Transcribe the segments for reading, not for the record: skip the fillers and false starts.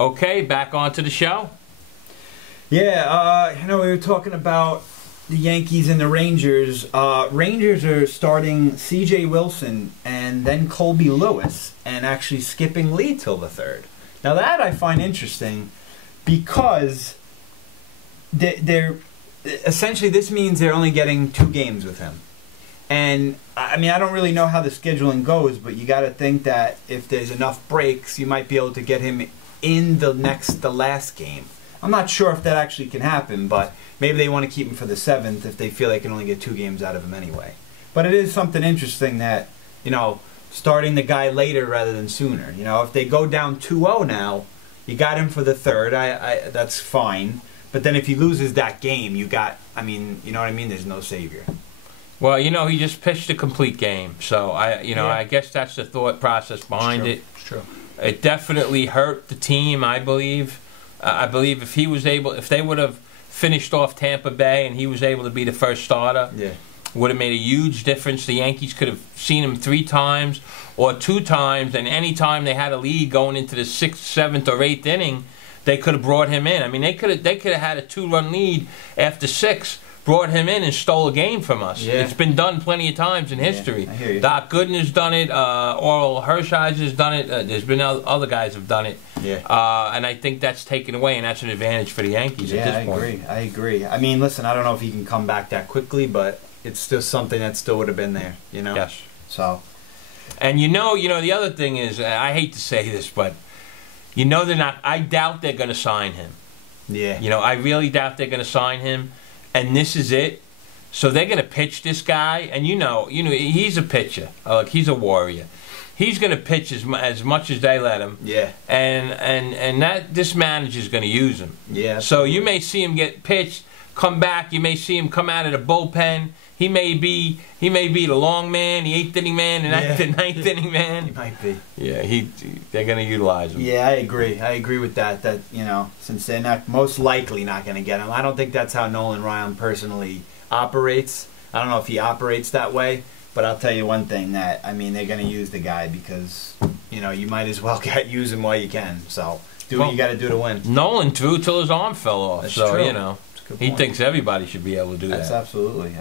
Okay, back onto the show. Yeah, we were talking about the Yankees and the Rangers. Rangers are starting C.J. Wilson and then Colby Lewis and actually skipping Lee till the third. Now that I find interesting because they're essentially, this means they're only getting 2 games with him. And, I mean, I don't really know how the scheduling goes, but you got to think that if there's enough breaks, you might be able to get him in the last game. I'm not sure if that actually can happen, but maybe they want to keep him for the 7th if they feel they can only get 2 games out of him anyway. But it is something interesting that, starting the guy later rather than sooner. If they go down 2-0 now, you got him for the 3rd. That's fine. But then if he loses that game, you know what I mean? There's no savior. Well, he just pitched a complete game. So, I guess that's the thought process behind it. It's true. It definitely hurt the team, I believe. I believe if they would have finished off Tampa Bay and he was able to be the first starter, would have made a huge difference. The Yankees could have seen him 3 times or 2 times, and any time they had a lead going into the 6th, 7th, or 8th inning, they could have brought him in. I mean, they could have had a 2-run lead after 6, brought him in and stole a game from us. Yeah. It's been done plenty of times in history. I hear you. Doc Gooden has done it. Oral Hershiser's done it. There's been other guys have done it. Yeah. And I think that's taken away, and that's an advantage for the Yankees at this point. I agree. I mean, listen, I don't know if he can come back that quickly, but it's still something that still would have been there, Yes. So. And the other thing is, I hate to say this, but they're not. I doubt they're going to sign him. Yeah. I really doubt they're going to sign him. And this is it. So they're going to pitch this guy, and he's a pitcher. Like, he's a warrior. He's going to pitch as much as they let him. Yeah. And this manager's going to use him. Yeah. So you may see him get pitched, come back. You may see him come out of the bullpen. He may be the long man, the 8th inning man, and the 9th inning man. He might be. Yeah. They're going to utilize him. Yeah, I agree. I agree with that. That since they're not most likely not going to get him, I don't think that's how Nolan Ryan personally operates. I don't know if he operates that way, but I'll tell you one thing that they're going to use the guy because you might as well use him while you can. So do what you got to do to win. Nolan threw till his arm fell off. That's so true. He thinks everybody should be able to do that. That's absolutely.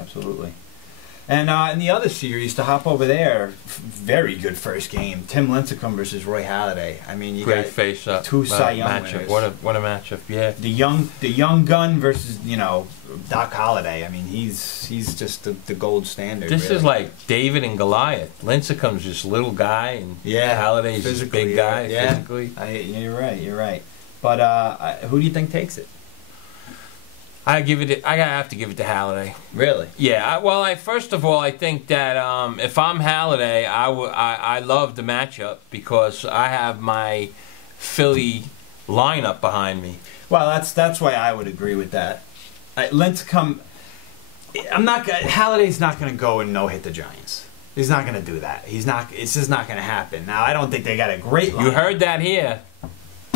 And in the other series, to hop over there, very good first game. Tim Lincecum versus Roy Halladay. I mean, you Great got face-up. 2 Cy Young matchup. winners. What a matchup! Yeah. The young gun versus Doc Holliday. I mean, he's just the gold standard. This really. is like David and Goliath. Lincecum's this little guy, and Halladay's this big guy physically. You're right. But who do you think takes it? I have to give it to Halladay. Really? Yeah. First of all, I think that if I'm Halladay, I love the matchup because I have my Philly lineup behind me. Well, that's why I would agree with that. Lincecum, Halladay's not going to go and no-hit the Giants. He's not going to do that. It's just not going to happen. Now, I don't think they got a great lineup. You heard that here.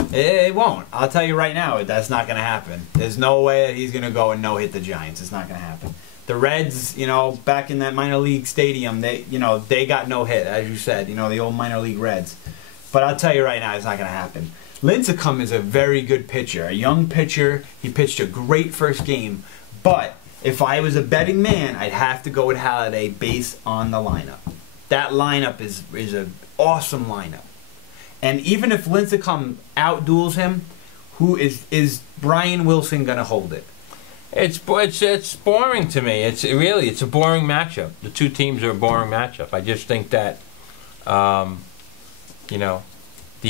It won't. I'll tell you right now, that's not going to happen. There's no way that he's going to go and no-hit the Giants. It's not going to happen. The Reds, back in that minor league stadium, they got no hit, as you said, the old minor league Reds. But I'll tell you right now, it's not going to happen. Lincecum is a very good pitcher, a young pitcher. He pitched a great first game. But if I was a betting man, I'd have to go with Halladay based on the lineup. That lineup is an awesome lineup. And even if Lincecum outduels him, who is Brian Wilson going to hold it? It's boring to me. It's a boring matchup. The 2 teams are a boring matchup. I just think that, the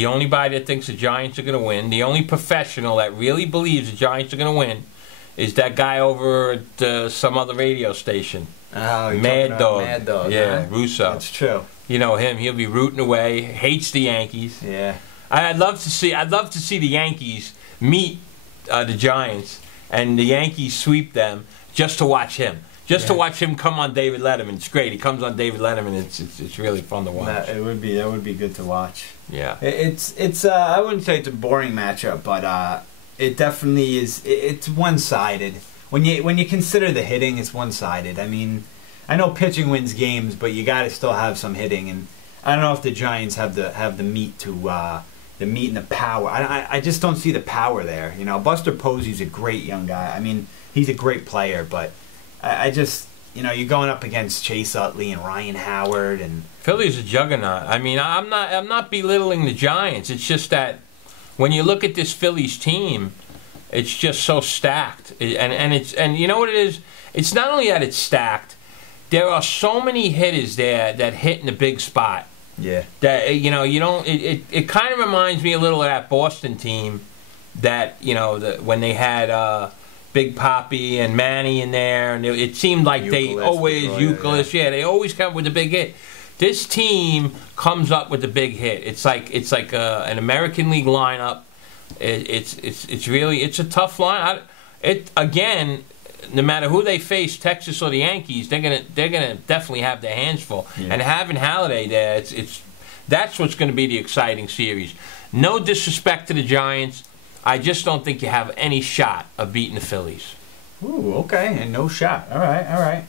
only guy that thinks the Giants are going to win, the only professional that really believes the Giants are going to win, is that guy over at some other radio station. Oh, Mad Dog. Mad Dog. Yeah, huh? Russo. That's true. Him. He'll be rooting away. Hates the Yankees. Yeah. I'd love to see the Yankees meet the Giants and the Yankees sweep them just to watch him. To watch him come on David Letterman. It's great. He comes on David Letterman. It's really fun to watch. That would be good to watch. Yeah. It's I wouldn't say it's a boring matchup, but it definitely is. It's one-sided. When you consider the hitting, it's one-sided. I mean, I know pitching wins games, but you got to still have some hitting, and I don't know if the Giants have the meat to the meat and the power. I just don't see the power there. You know, Buster Posey's a great young guy. I mean, he's a great player, but I just, you know, you're going up against Chase Utley and Ryan Howard and Philly's a juggernaut. I mean, I'm not belittling the Giants. It's just that when you look at this Phillies team, it's just so stacked. And you know what it is? It's not only that it's stacked. There are so many hitters there that hit in the big spot. Yeah. That you know, you don't. It kind of reminds me a little of that Boston team that, you know, when they had Big Papi and Manny in there, and it seemed like they always they always come with the big hit. This team comes up with the big hit. It's like an American League lineup. It's really a tough line. Again, no matter who they face, Texas or the Yankees, they're gonna definitely have their hands full. Yeah. And having Halladay there, that's what's going to be the exciting series. No disrespect to the Giants, I just don't think you have any shot of beating the Phillies. Ooh, okay, and no shot. All right.